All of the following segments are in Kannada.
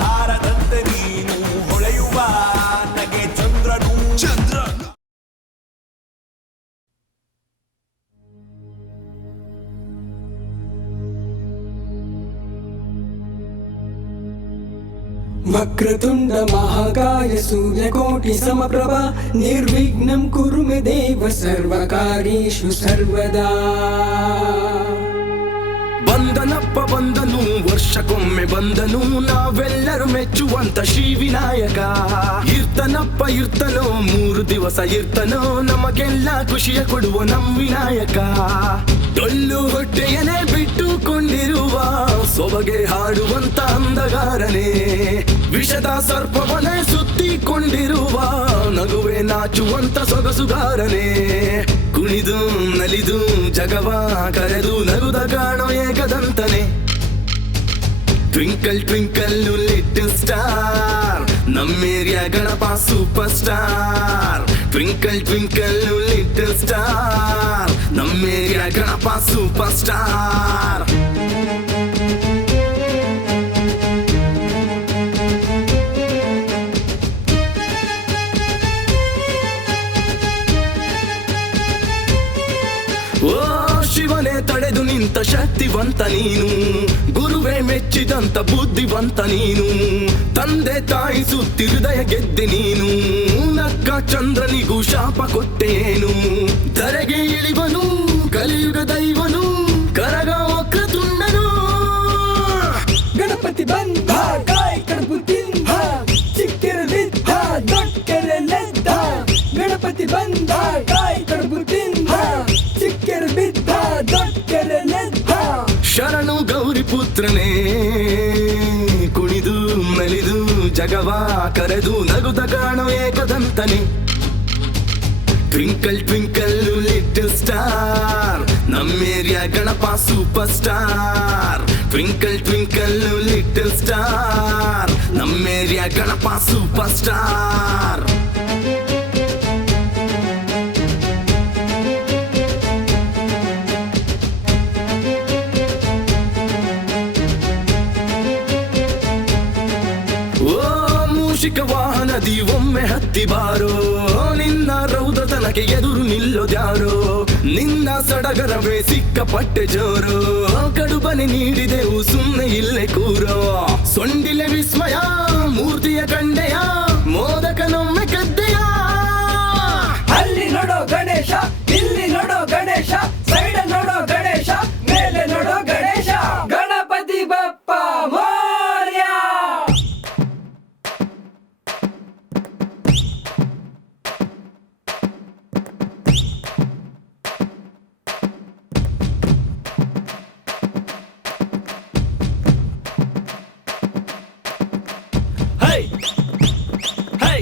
ಹಾರದಂತೆ ನೀನು ಹೊಳೆಯುವ ನಗೆ ಚಂದ್ರನು वक्रतुंड महाकाय सूर्यकोटि समप्रभा निर्विघ्नं कुरु मे देव सर्वकार्येषु सर्वदा ಬಂದನಪ್ಪ ಬಂದನು ವರ್ಷಕ್ಕೊಮ್ಮೆ ಬಂದನು ನಾವೆಲ್ಲರೂ ಮೆಚ್ಚುವಂತ ಶ್ರೀ ವಿನಾಯಕ ಇರ್ತನಪ್ಪ ಇರ್ತನೋ 3 ದಿವಸ ಇರ್ತನೋ ನಮಗೆಲ್ಲ ಖುಷಿಯ ಕೊಡುವ ನಮ್ ವಿನಾಯಕ ಡೊಳ್ಳು ಹೊಟ್ಟೆಯನೇ ಬಿಟ್ಟುಕೊಂಡಿರುವ ಸೊಬಗೆ ಹಾಡುವಂತ ಅಂದಗಾರನೇ ವಿಷದ ಸರ್ಪವನೇ ಸುತ್ತಿಕೊಂಡಿರುವ ನಗುವೆ ನಾಚುವಂತ ಸೊಗಸುಗಾರನೇ ಕುಣಿದು ನಲಿದು ಜಗವ ಕರೆದು ನಗುದ ಕಾಣೋ ಏಕದಂತನೆ ಟ್ವಿಂಕಲ್ ಟ್ವಿಂಕಲ್ ಲಿಟಲ್ ಸ್ಟಾರ್ ನಮ್ಮೇರಿಯಾ Ganapa super star twinkle twinkle little star ನಮ್ಮೇರಿಯಾ ಗಣಪ ಸೂಪರ್ ಸ್ಟಾರ್ ಓ ಶಿವನೇ ತಡೆದು ನಿಂತ ಶಕ್ತಿವಂತ ನೀನು ಗುರುವೇ ಮೆಚ್ಚಿದಂತ ಬುದ್ಧಿವಂತ ನೀನು ತಂದೆ ತಾಯಿ ಸುತ್ತಿ ಹೃದಯ ಗೆದ್ದೆ ನೀನು ನಕ್ಕ ಚಂದ್ರನಿಗೂ ಶಾಪ ಕೊಟ್ಟೇನು ಧರೆಗೆ ಇಳಿವನು ಕಲಿಯುಗ ದೈವನು ಕರಗ ವಕ್ರತುಂಡನು ಗಣಪತಿ ಬಂದ ಕಾಯ್ ಕಡುಬು ತಿಂದ ಚಿಕ್ಕಿರಲಿದ್ದ ದೊಡ್ಡರೆಲೆದ್ದ ಗಣಪತಿ ಬಂದ ಕಾಯ್ ಕಡುಬು ತಿಂದ ಚಿಕ್ಕಿರಲಿದ್ದ ದೊಡ್ಡರೆಲೆದ್ದ ಶರಣು ಗೌರಿ ಪುತ್ರನೇ ಕುಣಿದು ನಲಿದು ಜಗವ ಕರೆದು ನಗುದ ಕಾಣೋ ಏಕದಂತನೆ ಟ್ವಿಂಕಲ್ ಟ್ವಿಂಕಲ್ ಲಿಟಲ್ ಸ್ಟಾರ್ ನಮ್ಮೇರಿಯಾ Ganapa super star twinkle twinkle little star ನಮ್ಮೇರಿಯಾ ಗಣಪ ಸೂಪರ್ ಸ್ಟಾರ್ ಮೂಷಿಕ ವಾಹನದಿ ಒಮ್ಮೆ ಹತ್ತಿ ಬಾರೋ ನಿನ್ನ ರೌದ್ರತನಕ್ಕೆ ಎದುರು ನಿಲ್ಲೋದ್ಯಾರೋ ನಿನ್ನ ಸಡಗರವೇ ಸಿಕ್ಕಪಟ್ಟೆ ಜೋರು ಕಡುಬನೆ ನೀಡಿದೆವು ಸುಮ್ಮನೆ ಇಲ್ಲೇ ಕೂರೋ ಸೊಂಡಿಲೆ ವಿಸ್ಮಯ ಮೂರ್ತಿಯ ಕಂಡೆಯ ಮೋದಕನೊಮ್ಮೆ ಕದ್ದೆಯ ಅಲ್ಲಿ ನೋಡೋ ಗಣೇಶ ಇಲ್ಲಿ ನೋಡೋ ಗಣೇಶ ಸೈಡ್ ನೋಡೋ ಗಣೇಶ ಮೇಲೆ ನೋಡೋ ಗಣೇಶ ಗಣಪತಿ ಬಪ್ಪ ಮೋರ್ಯ ಹೈ ಹೈ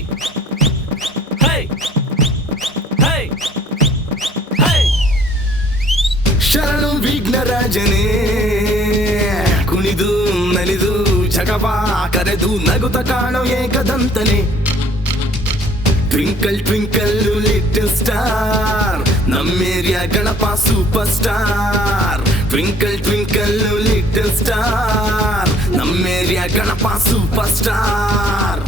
ಹೈ ಹೈ ಹೈ ಶರಣು ವಿಘ್ನರಾಜನೇ ಕುಣಿದು ನಲಿದು ಜಗವ ಕರೆದು ನಗುತ್ತ ಕಾಣೋ ಏಕದಂತನೆ ಟ್ವಿಂಕಲ್ ಟ್ವಿಂಕಲ್ ಲಿಟಲ್ ಸ್ಟಾರ್ ನಮ್ಮೇರಿಯಾ Ganapa super star twinkle twinkle little star ನಮ್ಮೇರಿಯಾ ಗಣಪ ಸೂಪರ್ ಸ್ಟಾರ್